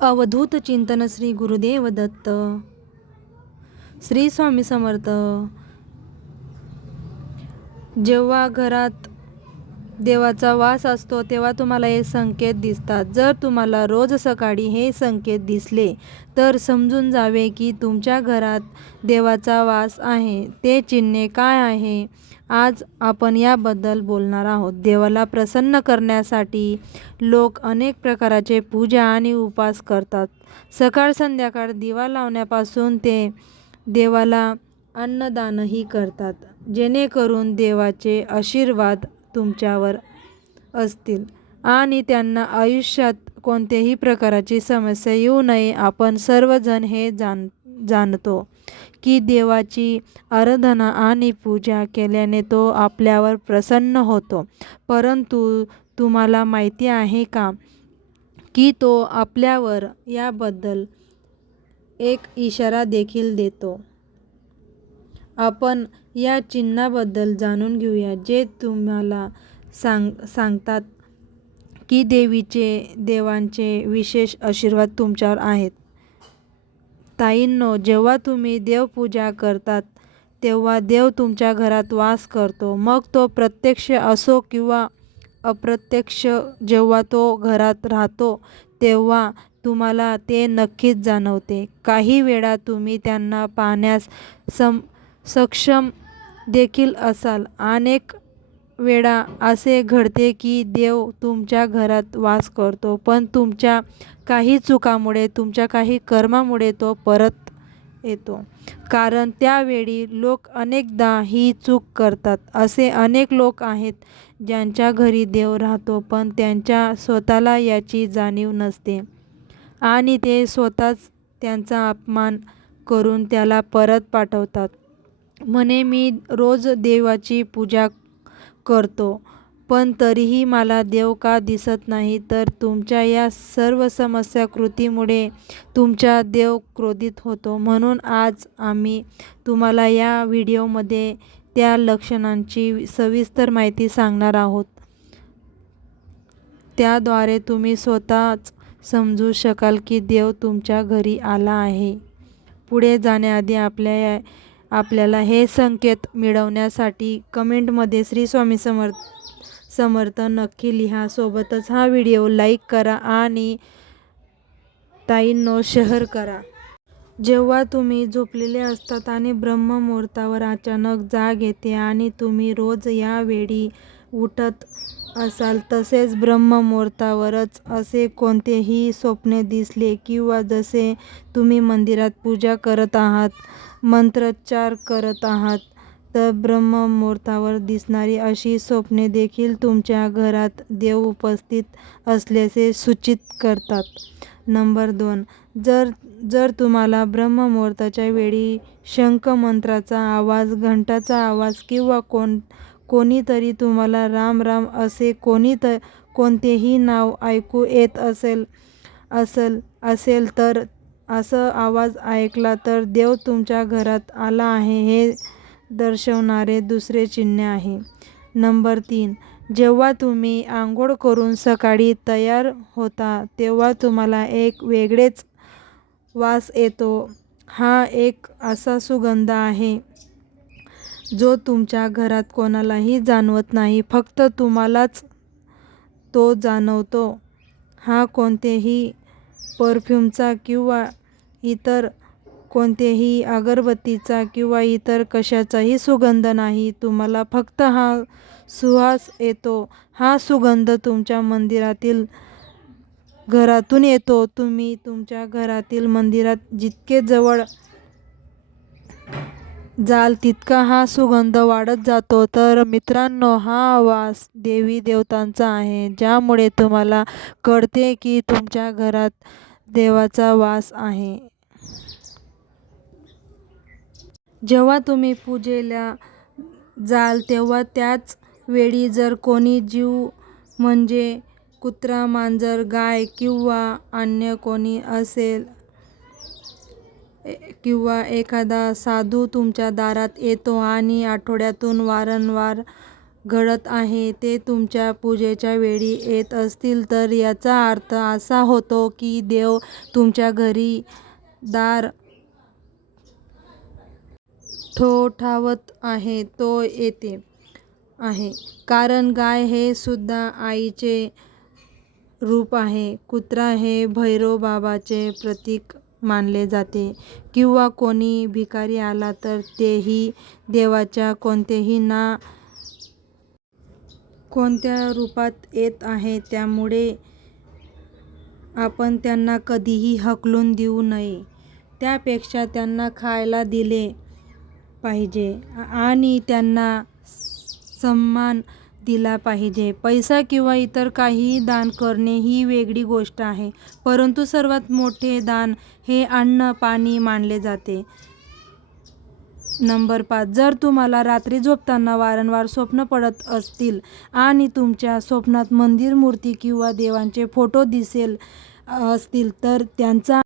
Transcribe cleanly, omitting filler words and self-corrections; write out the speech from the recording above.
अवधूत चिंतन श्री गुरुदेव दत्त. श्री स्वामी समर्थ. जेव्हा घरात देवाचा वास असतो तेव्हा तुम्हाला हे संकेत दिसतात. जर तुम्हाला रोज सकाळी हे संकेत दिसले तर समजून जावे की तुमच्या घरात देवाचा वास आहे. ते चिन्हे काय आहे आज आपण याबद्दल बोलणार आहोत. देवाला प्रसन्न करण्यासाठी लोक अनेक प्रकारचे पूजा आणि उपवास करतात. सकाळ संध्याकाळ दिवा लावण्यापासून ते देवाला अन्नदानही करतात, जेणेकरून देवाचे आशीर्वाद तुमच्यावर असतील आणि त्यांना आयुष्यात कोणत्याही प्रकारची समस्या येऊ नये. आपण सर्वजण हे जाणतो की देवाची आराधना आणि पूजा केल्याने तो आपल्यावर प्रसन्न होतो. परंतु तुम्हाला माहिती आहे का की तो आपल्यावर याबद्दल एक इशारा देखील देतो. आपण या चिन्हाबद्दल जाणून घेऊया जे तुम्हाला सांगतात की देवांचे विशेष आशीर्वाद तुमच्यावर आहेत. ताईंनो, जेव्हा तुम्ही देवपूजा करतात तेव्हा देव तुमच्या घरात वास करतो. मग तो प्रत्यक्ष असो किंवा अप्रत्यक्ष, जेव्हा तो घरात राहतो तेव्हा तुम्हाला ते नक्कीच जाणवते. काही वेळा तुम्ही त्यांना पाहण्यास सक्षम देखील असाल. अनेक वेळा असे घडते की देव तुमच्या घरात वास करतो, पण तुमच्या काही चुकामुळे, तुमच्या काही कर्मामुळे तो परत येतो. कारण त्यावेळी लोक अनेकदा ही चूक करतात. असे अनेक लोक आहेत ज्यांच्या घरी देव राहतो पण त्यांच्या स्वतःला याची जाणीव नसते आणि ते स्वतःच त्यांचा अपमान करून त्याला परत पाठवतात. म्हणे मी रोज देवाची पूजा करतो पण तरीही मला देव का दिसत नाही. तर तुमच्या या सर्व समस्या कृतीमुळे तुमचा देव क्रोधित होतो. म्हणून आज आम्ही तुम्हाला या व्हिडिओमध्ये त्या लक्षणांची सविस्तर माहिती सांगणार आहोत. त्याद्वारे तुम्ही स्वतःच समजू शकाल की देव तुमच्या घरी आला आहे. पुढे जाण्याआधी आपल्याला हे संकेत मिळवण्यासाठी कमेंटमध्ये श्री स्वामी समर्थ नक्की लिहा. सोबतच हा व्हिडिओ लाईक करा आणि ताईंनो शेअर करा. जेव्हा तुम्ही झोपलेले असतात आणि ब्रह्ममुहूर्तावर अचानक जाग येते आणि तुम्ही रोज या वेळी उठत असाल, तसेच ब्रह्ममुहूर्तावरच असे कोणतेही स्वप्ने दिसले किंवा जसे तुम्ही मंदिरात पूजा करत आहात, मंत्रोच्चार करत आहात, तर ब्रह्ममुहूर्तावर दिसणारी अशी स्वप्ने देखील तुमच्या घरात देव उपस्थित असल्याचे सूचित करतात. नंबर 2. जर तुम्हाला ब्रह्ममुहूर्ताच्या वेळी शंख मंत्राचा आवाज, घंटाचा आवाज किंवा कोणीतरी तुम्हाला राम राम असे कोणतेही नाव ऐकू येत असेल तर असा आवाज ऐकला तर देव तुमच्या घरात आला आहे हे दर्शवणारे दुसरे चिन्ह आहे. नंबर 3. जेव्हा तुम्ही आंघोळ करून सकाळी तयार होता तेव्हा तुम्हाला एक वेगळेच वास येतो. हा एक असा सुगंध आहे जो तुमच्या घरात कोणालाही जाणवत नाही, फक्त तुम्हालाच तो जाणवतो. हा कोणत्याही परफ्यूमचा किंवा इतर कोणत्याही अगरबत्तीचा किंवा इतर कशाचाही सुगंध नाही. तुम्हाला फक्त हा सुवास येतो. हा सुगंध तुमच्या मंदिरातील घरातून येतो. तुम्ही तुमच्या घरातील मंदिरात जितके जवळ जाल तितका हा सुगंध वाढत जातो. तर मित्रांनो, हा वास देवी देवतांचा आहे, ज्यामुळे तुम्हाला कळते की तुमच्या घरात देवाचा वास आहे. जेव्हा तुम्ही पूजेला जाल तेव्हा त्याच वेळी जर कोणी जीव म्हणजे कुत्रा, मांजर, गाय किंवा अन्य कोणी असेल किंवा एखादा साधू तुमच्या दारात येतो आणि आठवड्यातून वारंवार घडत आहे ते तुमच्या पूजेच्या वेळी येत असतील तर याचा अर्थ असा होतो की देव तुमच्या घरी दार ठोठावत आहे, तो येते आहे. कारण गाय हे सुद्धा आईचे रूप आहे. कुत्रा हे भैरव बाबाचे प्रतीक मानले जाते किंवा कोणी भिकारी आला तर तेही देवाच्या कोणत्याही ना कोणत्या रूपात येत आहे. त्यामुळे आपण त्यांना कधीही हाकलून देऊ नये. त्यापेक्षा त्यांना खायला दिले पाहिजे आणि त्यांना सन्मान दिला पाहिजे. पैसा किंवा इतर काहीही दान करणे ही वेगळी गोष्ट आहे, परंतु सर्वात मोठे दान हे अन्न पाणी मानले जाते. नंबर 5. जर तुम्हाला रात्री झोपताना वारंवार स्वप्न पडत असतील आणि तुमच्या स्वप्नात मंदिर, मूर्ती किंवा देवांचे फोटो दिसत असतील तर त्यांचा